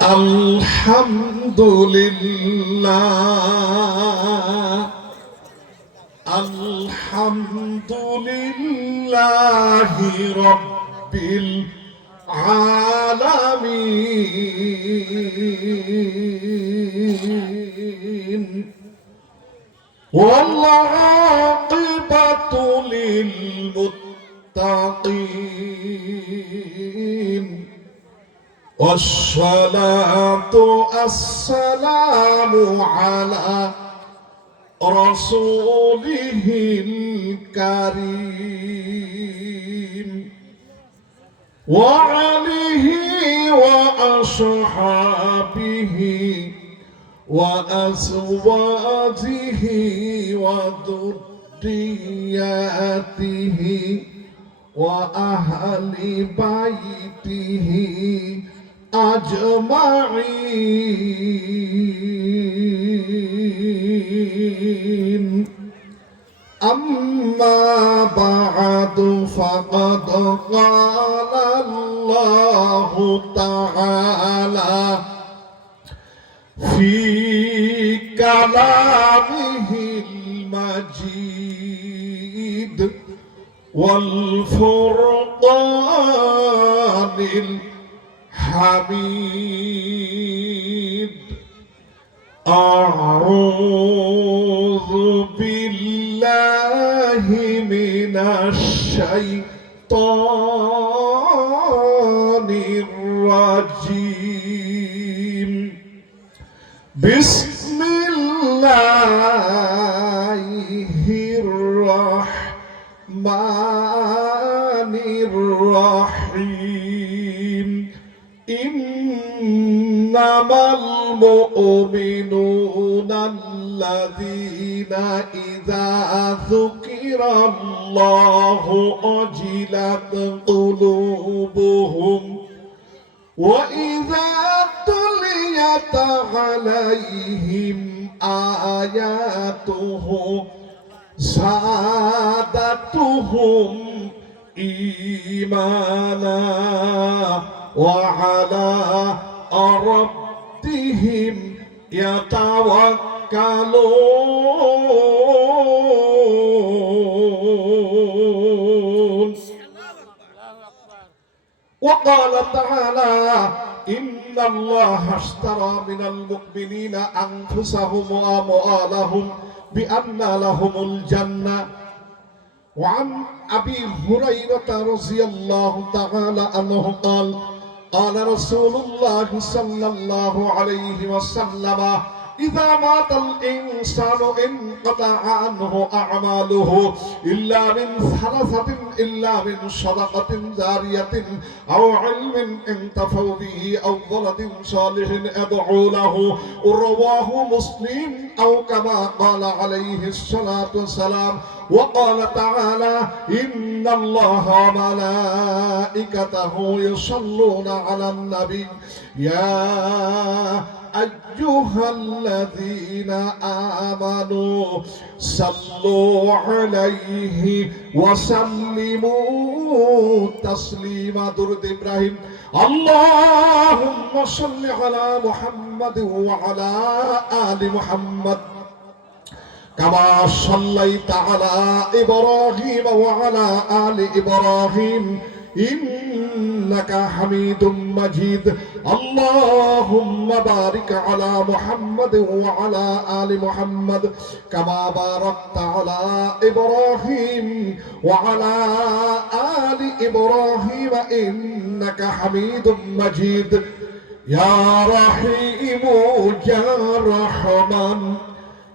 আলহামদুলিল্লাহ আলহামদুলিল্লাহি রাব্বিল আলামিন ওয়াল আকিবাতু লিল মুত্তাকিন والصلاة والسلام على رسوله الكريم وعليه وأصحابه وأزواجه وذرياته وأهل بيته أجمعين أما بعد فقد قال الله تعالى في كلامه المجيد والفرقان الحميد أعوذ بالله من الشيطان الرجيم بسم الله الرحمن الرحيم إنما المؤمنون الذين إذا ذكر الله وجلت قلوبهم وإذا تليت عليهم آياته زادتهم إيمانا وعلى ربهم يتوكلون وقال تعالى إن الله اشترى من المؤمنين أنفسهم وأموالهم بأن لهم الجنة وعن أبي هريرة رضي الله تعالى عنه قال قال رسول الله صلى الله عليه وسلم إذا مات الإنسان انقطع عنه أعماله إلا من ثلاثة إلا من صدقة جارية أو علم انتفعوا به أو ولد صالح يدعو له رواه مسلم أو كما قال عليه الصلاة والسلام وقال تعالى إن الله وملائكته يصلون على النبي يا أيها الذين آمنوا صلوا عليه وسلموا تسليما درود إبراهيم اللهم صل على محمد وعلى آل محمد كما صليت على إبراهيم وعلى آل إبراهيم إنك حميد مجيد اللهم بارك على محمد وعلى آل محمد كما باركت على إبراهيم وعلى آل إبراهيم إنك حميد مجيد يا رحيم يا رحمن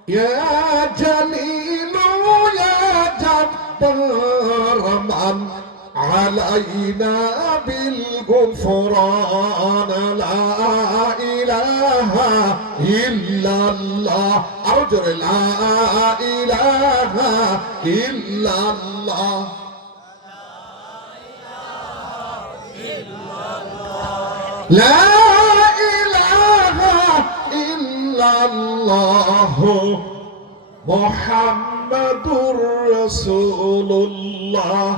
يا جليل يا جبار من علينا بالغفران لا إله إلا الله أرجو لا إله إلا الله لا إله إلا الله محمد رسول الله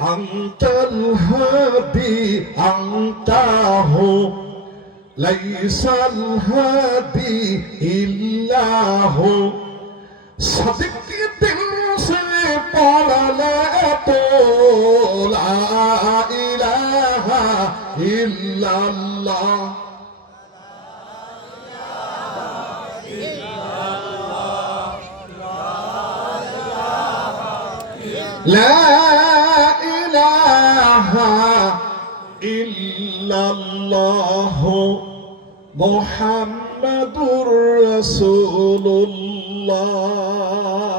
أنت الهادي أنت هو লাইসাল হাদি ইল্লাহু সাদিক के दिल से पढ़ले तो ला इलाहा इल्लल्लाह لا إله إلا الله محمد رسول الله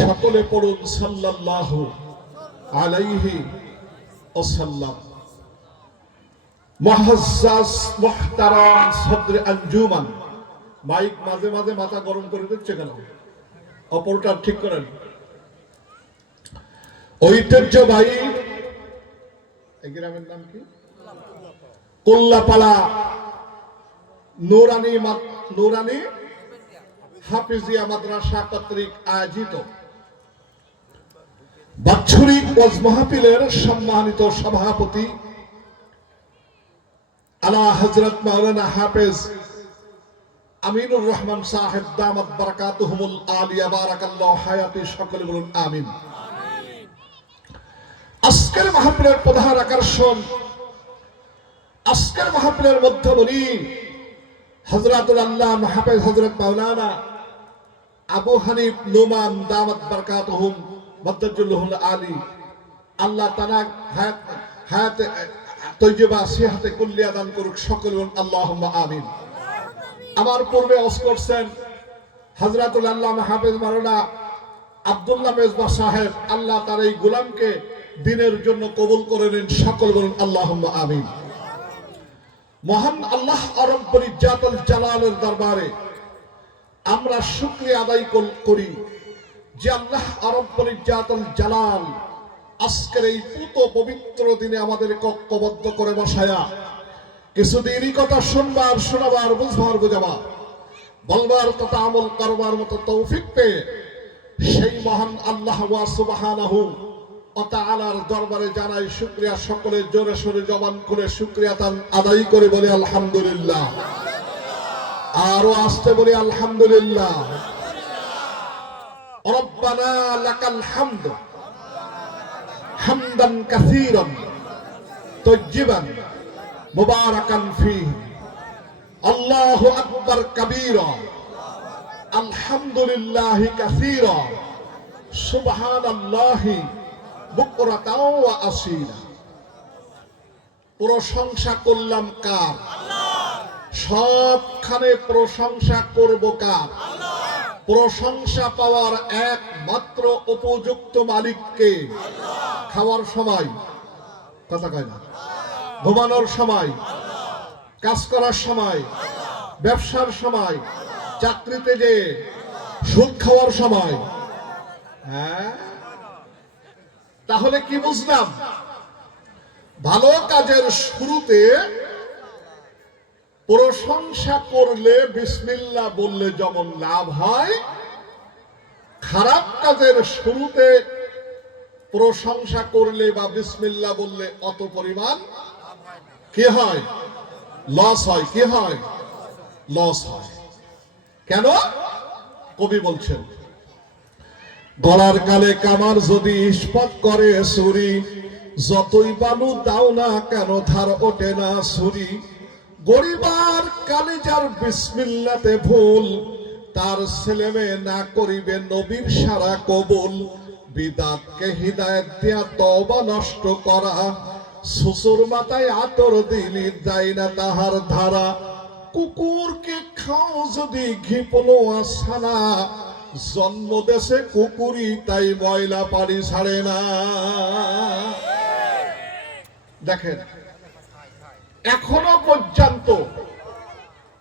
সকলে পড়ুন সাল্লাল্লাহু আলাইহি ওয়াসাল্লাম। মুআজ্জাজ মুহতারাম সদর আঞ্জুমান, মাইক মাঝে মাঝে মাথা গরম করে দিচ্ছে কেন? অপরটা ঠিক করেন। ঐতিহ্যবাহী এই গ্রামের নাম কি? কুল্লাপালা নুরানি হাফিজিয়া মাদ্রাসা কর্তৃক আয়োজিত বাৎসরিক ওয়াজ মাহফিলের সম্মানিত সভাপতি আলা হযরত মাওলানা হাফেজ আমিনুর রহমান সাহেব দামাত বারাকাতুহুমুল আলিয়া বারাকাল্লাহু হায়াতি, সকলে বলুন আমিন। আজকের মাহফিলের প্রধান আকর্ষণ, আজকের মাহফিলের মধ্যমণি হযরতুল আল্লামা হাফেজ হযরত মাওলানা আবু হানিফ নোমান দামাত বারাকাতুহুম মাদ্দাজুল্লাহুল আলী, আল্লাহ তাআলা হায়াত তৈয়বা সিহাতে কুল্লিয়া দান করুক, সকলে বলুন আল্লাহুম্মা আমিন। আমার পূর্বে ওয়াজ করছেন হযরতুল আল্লামা হাফেজ মাওলানা আব্দুল্লাহ মেজবাহ সাহেব, আল্লাহ তার এই গোলামকে দিনের জন্য কবুল করে নিন, সকল বলুন আল্লাহুম্মা আমিন। মহান আল্লাহ রব্বুল ইজ্জাতুল জালালের দরবারে আমরা শুকরিয়া আদায় করি যে আল্লাহ রব্বুল ইজ্জাতুল জালাল আজকের এই পুত পবিত্র দিনে আমাদের ঐক্যবদ্ধ করে বসায়া কিছুদিনই কথা শুনবার, শোনাবার, বুঝবার, বুঝাবার, বলবার তথা আমল করবার মতো তৌফিক পেয়ে সেই মহান আল্লাহ সুবহানাহু ওয়া তাআলার দরবারে জানাই শুকরিয়া। সকলে জোরে সোরে জবান খুলে শুকরিয়া তান আদায় করে বলি আলহামদুলিল্লাহ। আরো আসতে বলি আলহামদুলিল্লাহ। রব্বানা লাকাল হামদ হামদান কাসীরান তাইয়িবান মুবারাকান ফীহি, আল্লাহু আকবার কাবীরা, আলহামদুলিল্লাহি কাসীরা, সুবহানাল্লাহি বুকরাতাও ওয়া আসীলা। প্রশংসা করলাম কার? সবখানে প্রশংসা করব কার? প্রশংসা পাওয়ার একমাত্র উপযুক্ত মালিককে। খাওয়ার সময় কথা কয় না, ঘুমানোর সময়, কাজ করার সময়, ব্যবসার সময়, চাকরিতে যে সুদ খাওয়ার সময়, হ্যাঁ, তাহলে কি বুঝলাম? ভালো কাজের শুরুতে প্রশংসা করলে, বিসমিল্লাহ বললে যেমন লাভ হয়, খারাপ কাজের শুরুতে প্রশংসা করলে বা বিসমিল্লাহ বললে অত পরিমাণ কি হয়? লস হয়। কি হয়? লস হয়। কেন? কবি বলছেন, গলার কালে কামার যদি ইস্পাত করে ছুরি, যতই বালু দাও না কেন ধার ওঠে না ছুরি। গরিবার কালিজার বিসমিল্লাতে ভুল, তার ছেলে মেয়ে না করিবে নবীর সারা কবুল। বিদাতকে হিদায়াত দিয়া তওবা নষ্ট করা, শ্বশুর মাথায় আতর দিলি যায় না তাহার ধারা। কুকুরকে খাও যদি ঘিপলো আসানা, জন্ম দেশে কুকুরি তাই ময়লা পানি ছাড়ে না। দেখেন, এখনো পর্যন্ত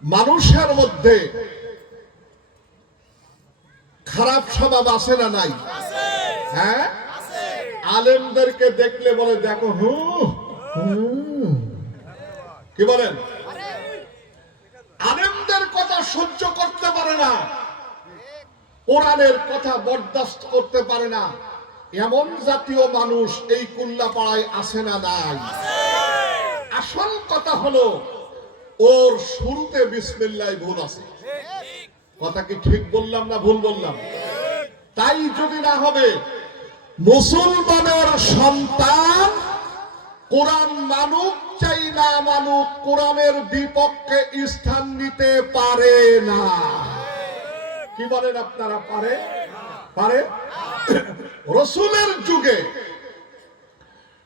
মানুষের মধ্যে খারাপ স্বভাব আছে না নাই? হ্যাঁ, আলেমদেরকে দেখলে বলে দেখো কি বলেন, আলেমদের কথা সহ্য করতে পারে না, কোরআনের কথা বরদাস্ত করতে পারে না, এমন জাতীয় মানুষ এই কুল্লাপাড়ায় আছে না নাই? আসল কথা হলো ওর শুরুতে বিসমিল্লাহ ভুল আছে। কথা কি ঠিক বললাম না ভুল বললাম? তাই যদি না হবে, মুসলমানের সন্তান কোরআন মানুক চাই না মানুক, কোরআনের বিপক্ষে স্থান নিতে পারে না। কি বলেন আপনারা? পারে? পারে? রাসূলের যুগে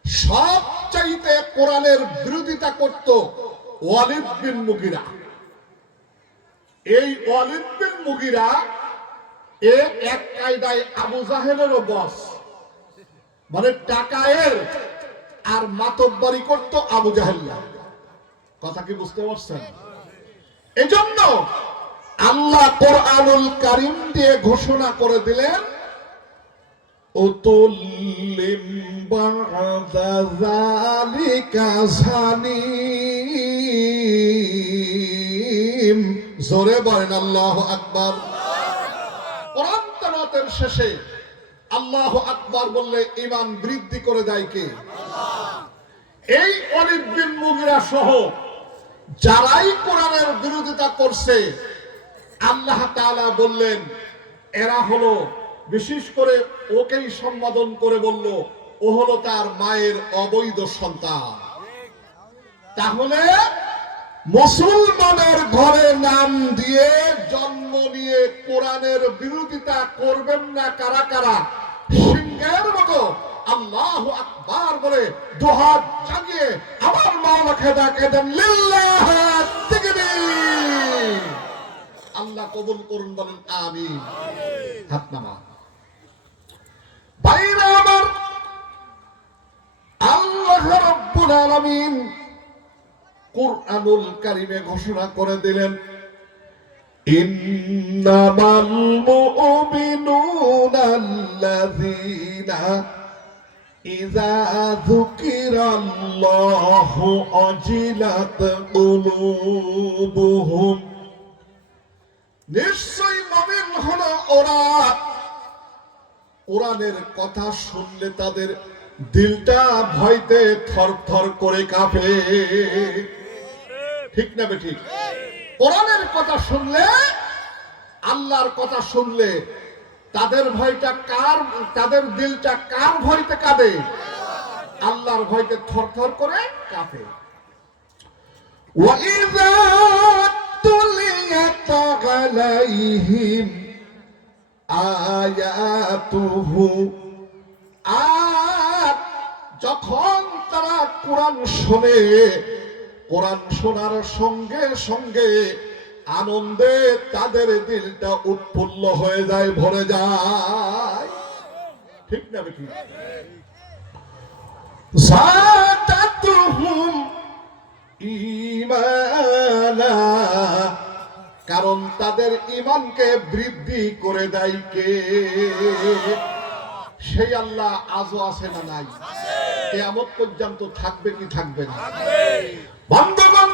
সবচাইতে কোরআনের বিরোধিতা করত ওয়ালিদ বিন মুগিরা। এই ওয়ালিদ বিন মুগিরা এক কায়দায় আবু জাহেলেরও বস, মানে টাকায়ের আর মাতব্বরি করত আবু জাহেল্লা। কথা কি বুঝতে পারছেন? এজন্য আল্লাহ কোরআনুল কারীম দিয়ে ঘোষণা করে দিলেন, উতুল্লিম বা'দা যালিকা জানিম। জোরে বলেন আল্লাহু আকবার। কোরআন তেলাওয়াতের শেষে আল্লাহু আকবার বললে ঈমান বৃদ্ধি করে দেয় কে? আল্লাহ। এই ওয়ালিদ বিন মুগিরা সহ যারাই কোরআনের বিরোধিতা করছে, আল্লাহ তাআলা বললেন এরা হলো, বিশেষ করে ওকেই সম্বোধন করে বলল, ও হলো তার মায়ের অবৈধ সন্তান। তাহলে মুসলমানের ঘরে নাম দিয়ে জন্ম নিয়ে কোরআনের বিরোধিতা করবেন না কারা কারা? সিংহের মতো আল্লাহু আকবার বলে দুহাত জাগিয়ে আমার মাওলাকে ডাকে দেন, লিল্লাহ তাকবীর। আল্লাহ কবুল করুন, বলেন আমিন। হাত নামা। ভাইরা আমার, আল্লাহ রাব্বুল আলামিন কুরআনুল কারীমে ঘোষণা করে দিলেন, ইন্নামাল মুমিনুনা আল্লাযীনা ইযা যুকিরাল্লাহু ওয়াজিলাত কুলুবুহুম। নিশ্চয়ই মুমিন হলো ওরা, কোরআনের কথা শুনলে তাদের দিলটা ভয়তে থরথর করে কাঁপে। ঠিক না বেঠিক? কোরআনের কথা শুনলে, আল্লাহর কথা শুনলে তাদের ভয়টা কার? তাদের দিলটা কার ভয়তে কাঁপে? আল্লাহর ভয়তে থরথর করে কাঁপে। ওয়াইযা তুলিয়াত আলাইহিম আয়াতুহু, আর যখন তারা কোরআন শোনে, কোরআন শোনার সঙ্গে সঙ্গে আনন্দে তাদের দিলটা উৎফুল্ল হয়ে যায়, ভরে যায়। ঠিক না বেঠিক? যাতাতুহুম ঈমানা, কারণ তাদের ঈমানকে বৃদ্ধি করে দেয় কে? সেই আল্লাহ আজও আছে না নাই? কিয়ামত পর্যন্ত থাকবে কি থাকবে না? বন্ধুগণ,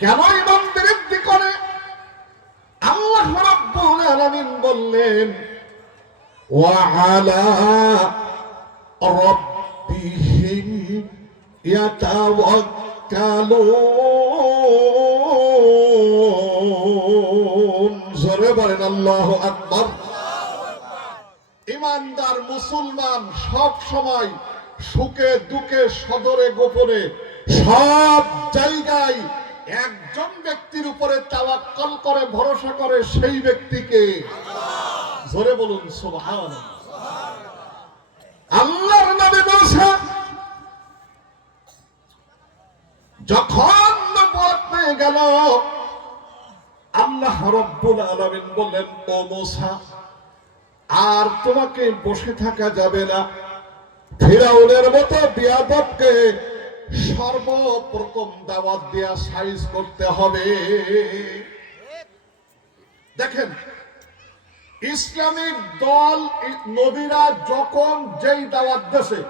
কেন ঈমান বৃদ্ধি করে? আল্লাহ রাব্বুল আলামিন বললেন, ওয়া আলা রাব্বিহিম ইয়াতাওয়াক্কালুন। জোরে বলেন আল্লাহু আকবার। ইমানদার মুসলমান সব সময় সুখে দুঃখে সদরে গোপনে সব জায়গায় একজন ব্যক্তির উপরে তাওয়াক্কুল করে, ভরসা করে, সেই ব্যক্তিকে আল্লাহ। জোরে বলুন সুবহানাল্লাহ। আল্লাহর নবী মুসা যখন নবুয়ত পেয়ে গেল, আল্লাহ রাব্বুল আলামিন বললেন, ও মুসা, আর তোমাকে বসে থাকা যাবে না। ফিরাউনের মতো বিয়াদবকে সর্বপ্রথম দাওয়াত দেয়া সাইজ করতে হবে। দেখেন, ইসলামিক দল নবীরা যখন যেই দাওয়াত দেশে,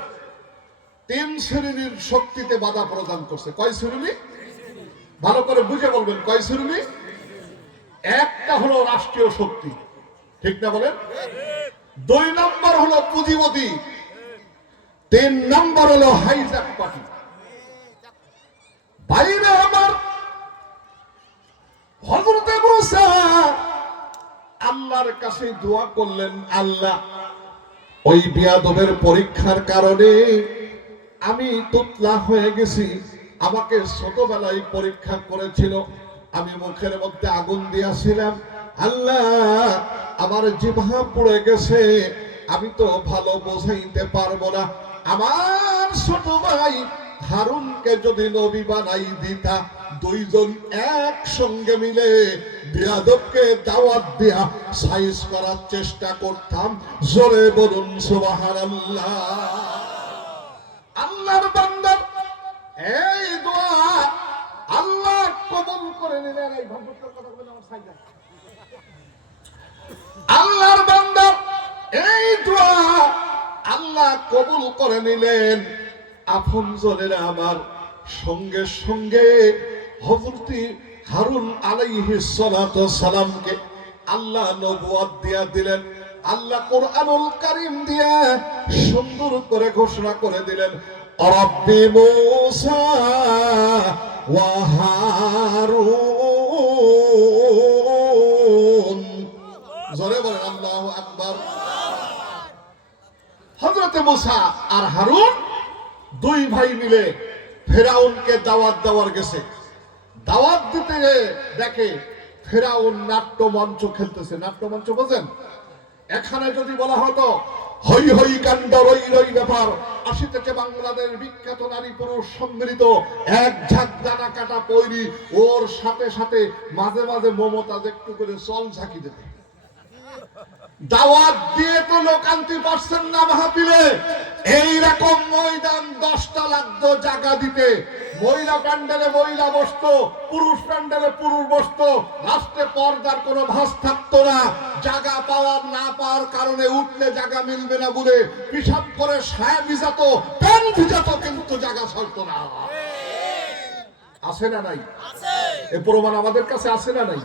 3 শ্রেণীর শক্তিতে বাধা প্রদান করছে। কয় শ্রেণী? ভালো করে বুঝে বলবেন, কয় শ্রেণী? একটা হলো রাষ্ট্রীয় শক্তি, ঠিক না বলেন? 2 নম্বর হলো পুঁজিপতি, 3 নম্বর হলো হাইজ্যাক পার্টি। বাইরে আমার হযরতে মুসা আল্লাহর কাছে দোয়া করলেন, আল্লাহ ওই বিয়াদবের পরীক্ষার কারণে আমি তোতলা হয়ে গেছি। আমাকে ছোটবেলায় পরীক্ষা করেছিল, আমি মুখের মধ্যে আগুন দিয়েছিলাম। আল্লাহ আমার জিহ্বা পুড়ে গেছে, আমি তো ভালো বোঝাইতে পারবো না। আমার ছোট ভাই হারুনকে যদি নবী বানাই দিতা, দুইজন একসঙ্গে মিলে বিয়াদবকে দাওয়াত দিয়া সাইজ করার চেষ্টা করতাম। জোরে বলুন সুবহানাল্লাহ। আল্লাহর বান্দা এই দোয়া আল্লাহ কবুল করে নিলেন। এই ভগবতের কথা বলে আমার সাইডে আল্লাহর বান্দা এই দোয়া আল্লাহ কবুল করে নিলেন। আপনজনেরা আমার সঙ্গে সঙ্গে হযরত হারুন আলাইহিস সালাতু সালামকে আল্লাহ নবুয়ত দিয়া দিলেন। আল্লাহ কোরআনুল কারীম দিয়ে সুন্দর করে ঘোষণা করে দিলেন, রব্বি মুসা ওয়া হারুন। জোরে বলেন আল্লাহু আকবার। হযরত মুসা আর হারুন দুই ভাই মিলে ফেরাউনকে দাওয়াত দেওয়ার গেছে। দাওয়াত দিতে দেখে ফেরাউন নাট্যমঞ্চ খেলতেছে। নাট্যমঞ্চ বোঝেন? এখানে যদি বলা হতো হই হই কাণ্ড রই রই ব্যাপার, আসিতেছে বাংলাদেশ বিখ্যাত নারী পুরুষ সম্মিলিত এক ঝাঁক দানা কাটা পৈরি, ওর সাথে সাথে মাঝে মাঝে মমতাজ একটু করে চল ঝাঁকি দেবে। দাওয়াত দিয়ে তো লোক আনতে পারছেন না মাহফিলে। এইরকম ময়দান 10টা লাগতো জায়গা দিতে। মহিলা প্যান্ডেলে মহিলা বসতো, পুরুষ প্যান্ডেলে পুরুষ বসতো, লাস্টে পর্দার কোনো ভাঁজ থাকতো না। জায়গা পাওয়ার না পাওয়ার কারণে উঠলে জায়গা মিলবে না বলে পিশাব করে সায়া ভিজাতো, প্যান্ট ভিজাতো, কিন্তু জায়গা ছাড়তো না। আছে না নাই? এ প্রমাণ আমাদের কাছে আছে না নাই?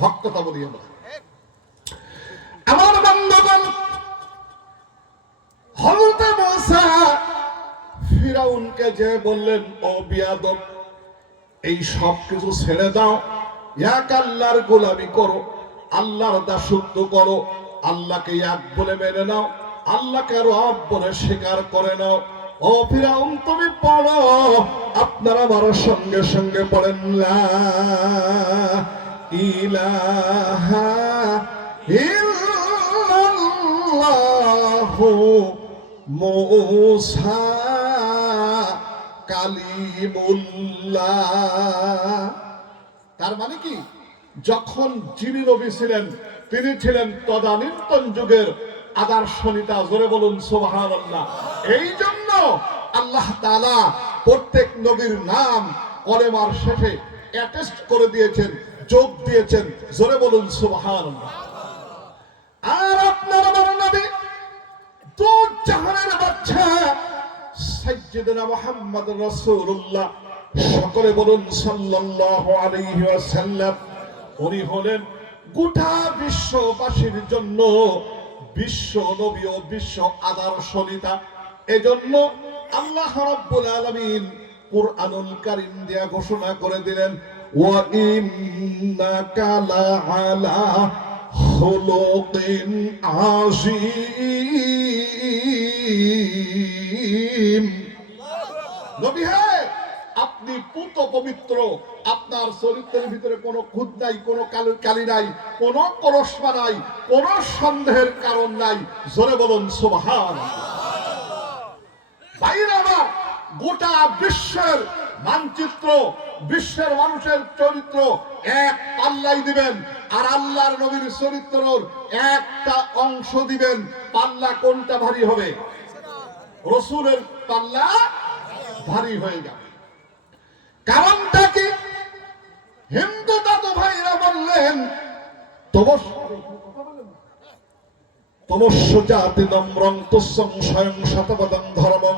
ভক্ততা বলি আমরা। আমার বন্ধুগণ, হযরত মুসা ফিরাউনকে যে বললেন, ও বিয়াদব, এই সব কিছু ছেড়ে দাও, এক আল্লাহর গোলামি করো, আল্লাহর দাসত্ব করো, আল্লাহকে এক বলে মেনে নাও, আল্লাহকে রব বলে স্বীকার করে নাও। ও ফিরাউন, তুমি পড়ো, আপনারা আমার সঙ্গে সঙ্গে পড়েন, লা ইলাহা ইল্লাল্লাহু মুসা কালিমুল্লাহ। তার মানে কি, যখন যিনি নবী ছিলেন তিনি ছিলেন তদানীন্তন যুগের আদর্শ নেতা। জোরে বলুন সুবহানাল্লাহ। এই জন্য আল্লাহ তাআলা প্রত্যেক নবীর নাম কলেমার শেষে অ্যাটেস্ট করে দিয়েছেন, যোগ দিয়েছেন। জোরে বলুন সুবহানাল্লাহ। আর আপনার আমার নবী দু জাহানের বাদশা সাইয়্যিদুনা মুহাম্মদ রাসূলুল্লাহ, সকলে বলুন সাল্লাল্লাহু আলাইহি ওয়াসাল্লাম। উনি হলেন গোটা বিশ্ববাসীর জন্য বিশ্ব নবী ও বিশ্ব আদর্শ নেতা। এজন্য আল্লাহ রাব্বুল আলামিন কুরআনুল কারীম দিয়ে ঘোষণা করে দিলেন, ওয়া ইন্নাকা লাআলা খুলুকিন আযীম। নবী হে, আপনি পুত পবিত্র, আপনার চরিত্রের ভিতরে কোনো খুঁত নাই, কোনো কালি নাই, কোনো কলঙ্ক নাই, কোনো সন্দেহের কারণ নাই। জোরে বলুন সুবহানাল্লাহ। ভাইরা আমার, গোটা বিশ্বের মানচিত্র, বিশ্বের মানুষের চরিত্র এক পাল্লাই দিবেন, আর আল্লাহর নবীর চরিত্রের একটা অংশ দিবেন। পাল্লা কোনটা ভারী হবে? রাসূলের পাল্লা ভারী হয়ে যাবে। কারণটা কি? হিন্দু দাদু ভাইরা বললেন, তমস্য জাতি নম্রং তুচ্ছং স্বয়ং শতপদং ধর্মং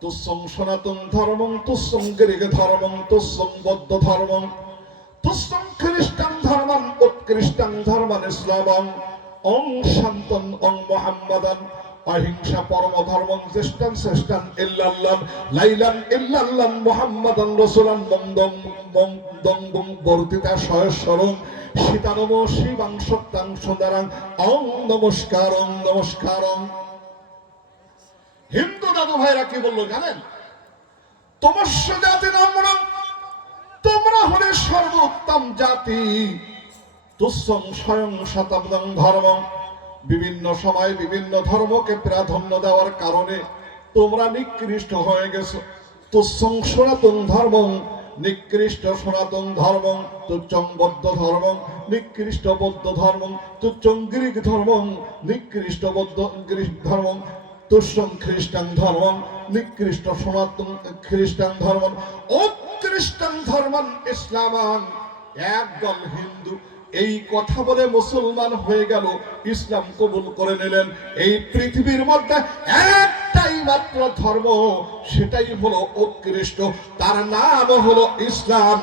তুচ্ছং সনাতন ধর্মং তুচ্ছং গ্রীক ধর্মং তুচ্ছং বৌদ্ধ ধর্মং তুচ্ছং খ্রিস্টান ধর্মং উৎকৃষ্টং ধর্মং ইসলামং ওং শান্তং ওং মুহাম্মাদান অহিংসা পরম ধর্ম, শ্রেষ্ঠম শ্রেষ্ঠম ইল্লাল্লাহ, লাইলান ইল্লাল্লাহ, মুহাম্মাদান রাসূলুন, বন্দং বন্দং বর্তিতা সহস্রং, সীতানম শিবাং সত্যাং সুন্দরাং, ওম নমস্কারং নমস্কারং। হিন্দু দাদু ভাইরা কি বললো জানেন? তমস্য জাতি নামনং, তোমরা হলে সর্বোত্তম জাতি, তুচ্ছং স্বয়ং শতাব্দং ধর্মং। বিভিন্ন সময় বিভিন্ন ধর্মকে প্রাধান্য দেওয়ার কারণে তোমরা নিকৃষ্ট হয়ে গেছো। তুচ্ছং সনাতন ধর্মং, নিকৃষ্ট সনাতন ধর্মং, তুচ্ছং বৌদ্ধ ধর্মং, নিকৃষ্ট বৌদ্ধ ধর্মং, তুচ্ছং গ্রীক ধর্মং, নিকৃষ্ট বৌদ্ধ গ্রীক ধর্মং, তুচ্ছং খ্রিস্টান ধর্মং, নিকৃষ্ট সনাতন খ্রিস্টান ধর্মং, উৎকৃষ্টং ধর্মং ইসলামাং। একদল হিন্দু এই কথা বলে মুসলমান হয়ে গেল, ইসলাম কবুল করে নিলেন। এই পৃথিবীর মধ্যে একটাই মাত্র ধর্ম, সেটাই হলো উৎকৃষ্ট, তার নাম হলো ইসলাম।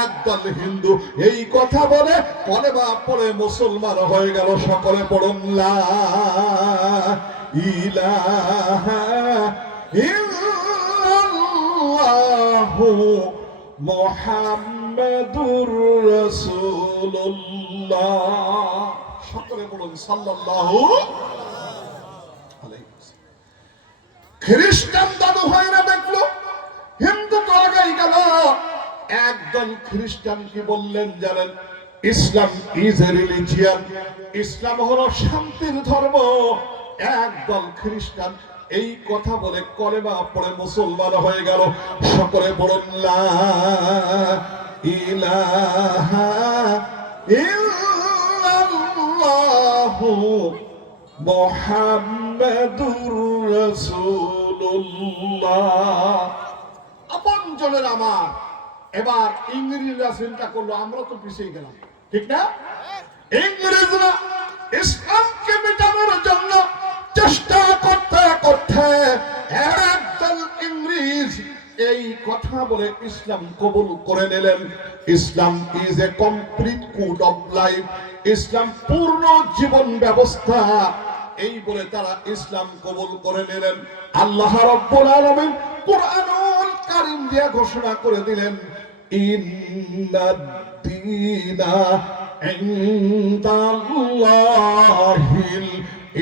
একদল হিন্দু এই কথা বলে কলেমা পড়ে মুসলমান হয়ে গেল। সকলে পড়ুন লা ইলাহা ইল্লাল্লাহু মুহাম্মাদুর রাসূলুল্লাহ। সকলে বলুন সাল্লাল্লাহু আলাইহি ওয়াসাল্লাম। খ্রিস্টান দাদু ভাইরা দেখলো হিন্দু তো আগেই গেল। একদল খ্রিস্টান কি বললেন জানেন? ইসলাম ইজ এ রিলিজিয়ন, ইসলাম হলো শান্তির ধর্ম। একদল খ্রিস্টান এই কথা বলে কলেমা পড়ে মুসলমান হয়ে গেল। সকলে বলুন লা ইলাহা ইল্লাল্লাহু মুহাম্মাদুর রাসূলুল্লাহ। আপনজনের আমার, এবার ইংরেজরা চিন্তা করলো আমরা তো পিছিয়ে গেলাম, ঠিক না? ইংরেজরা ইসলামকে মেটানোর জন্য চেষ্টা করতে করতে একদল ইংরেজ এই কথা বলে ইসলাম কবুল করে নিলেন। Islam is a complete code of life, ইসলাম পূর্ণ জীবন ব্যবস্থা। এই বলে তারা ইসলাম কবুল করে নিলেন। আল্লাহ রাব্বুল আলামিন কুরআনুল কারীম দিয়ে ঘোষণা করে দিলেন, ইন্নাদ-দীনা ইনদাল্লাহিল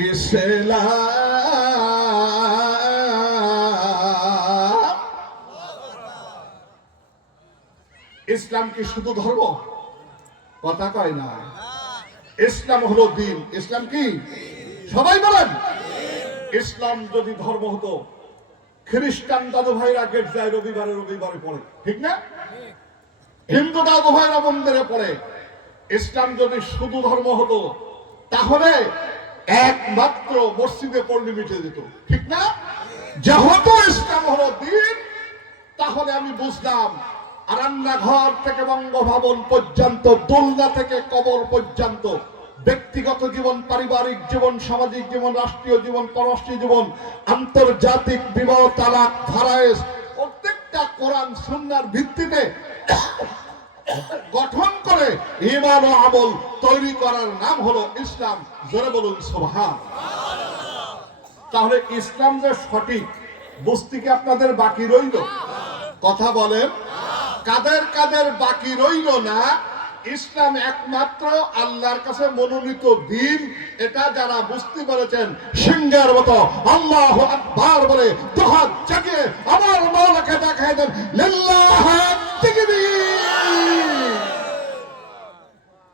ইসলাম। ইসলাম কি শুধু ধর্ম? কথা কয় না। ইসলাম হলো দিন। ইসলাম কি? সবাই বলেন। ইসলাম যদি ধর্ম হতো, খ্রিস্টান দাদু ভাইরা গেট যায় রবিবারে রবিবারে পড়ে, ঠিক না? হিন্দু দাদু ভাইরা মন্দিরে পড়ে। ইসলাম যদি শুধু ধর্ম হতো তাহলে একমাত্র মসজিদে পড়লে মিটে যেত, ঠিক না? যেহেতু ইসলাম হলো দিন, তাহলে আমি বুঝলাম রান্নাঘর থেকে বঙ্গভবন পর্যন্ত, দোলনা থেকে কবর পর্যন্ত, ব্যক্তিগত জীবন, পারিবারিক জীবন, সামাজিক জীবন, রাষ্ট্রীয় জীবন, পররাষ্ট্রীয় জীবন, আন্তর্জাতিক বিবাহ, তালাক, ভারায়েস, প্রত্যেকটা কোরআন সুন্নাহর ভিত্তিতে গঠন করে ঈমান ও আমল তৈরি করার নাম হলো ইসলাম। জোরে বলুন সুবহানাল্লাহ। তাহলে ইসলাম যে সঠিক বুঝতে কি আপনাদের বাকি রইল? কথা বলেন। কাদের কাদের বাকি রইল না? ইসলাম একমাত্র আল্লাহর কাছে মনোনীত দিন, এটা যারা বুঝতে পেরেছেন সিংহের মতো আল্লাহু আকবার বলে দুহাত জাগিয়ে আমার মাওলাকে দেখায় দেন লিল্লাহি তাকবীর।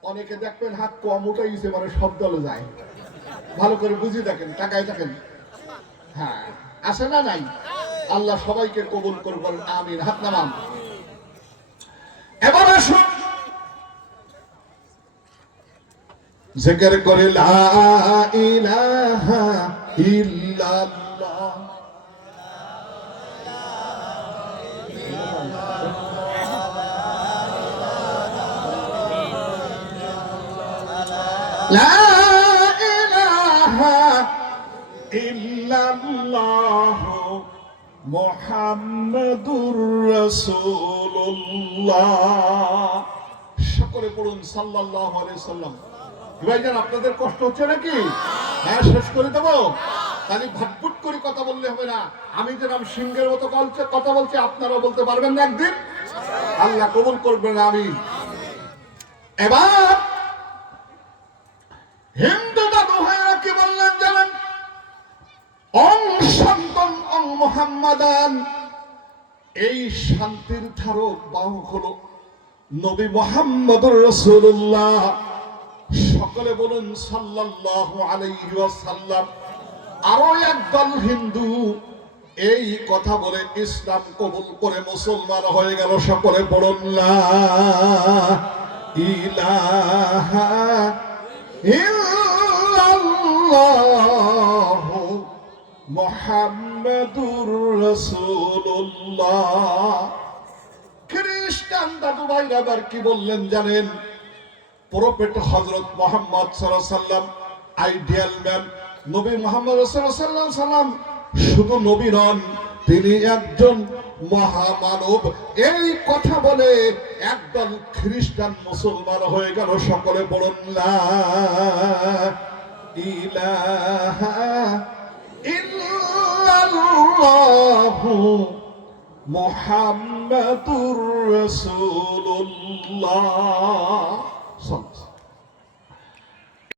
অনেকে দেখবেন হাত কম উঠাইছে, মানে শব্দ যায়। ভালো করে বুঝি দেখেন, তাকায় দেখেন। হ্যাঁ, আসে না? নাই? আল্লাহ সবাইকে কবুল করবেন, আমিন। হাত নামান। এবার আসুন জিকির করে লা ইলাহা ইল্লাল্লাহ। লা ইলাহা ইল্লাল্লাহ মুহাম্মাদুর রাসূলুল্লাহ। সকলে পড়ুন সাল্লাল্লাহু আলাইহি সাল্লাম। ভাইজান আপনাদের কষ্ট হচ্ছে নাকি? হ্যাঁ, শেষ করে দেবো। তাহলে ভাটফুট করে কথা বললে হবে না। আমি যেরকম সিংহের মতো কথা বলছি আপনারাও বলতে পারবেন না একদিন। আল্লাহ কবুল করবেন, আমি এবার হিন্দু দাদু ভাইরা কি বললেন জানেন? অং সন্তন অং মুহাম্মাদান, এই শান্তির ধারক বাহক হলো নবী মুহাম্মদুর রাসূলুল্লাহ। সকলে বলুন সাল্লাল্লাহু আলাইহি ওয়াসাল্লাম। আরো একদল হিন্দু এই কথা বলে ইসলাম কবুল করে মুসলমান হয়ে গেল। সকলে বলুন লা ইলাহা ইল্লাল্লাহু মুহাম্মাদুর রাসূলুল্লাহ। খ্রিস্টান দাদু ভাইরা আবার কি বললেন জানেন? প্রফেট হযরত মুহাম্মদ সাল্লাল্লাহু আলাইহি ওয়াসাল্লাম আইডিয়াল ম্যান। নবী মুহাম্মদ সাল্লাল্লাহু আলাইহি ওয়াসাল্লাম শুধু নবী নন, তিনি একজন মহামানব। এই কথা বলে একদল খ্রিস্টান মুসলমান হয়ে গেল। সকলে বলুন লা ইলাহা ইল্লাল্লাহু মুহাম্মাদুর রাসূলুল্লাহ।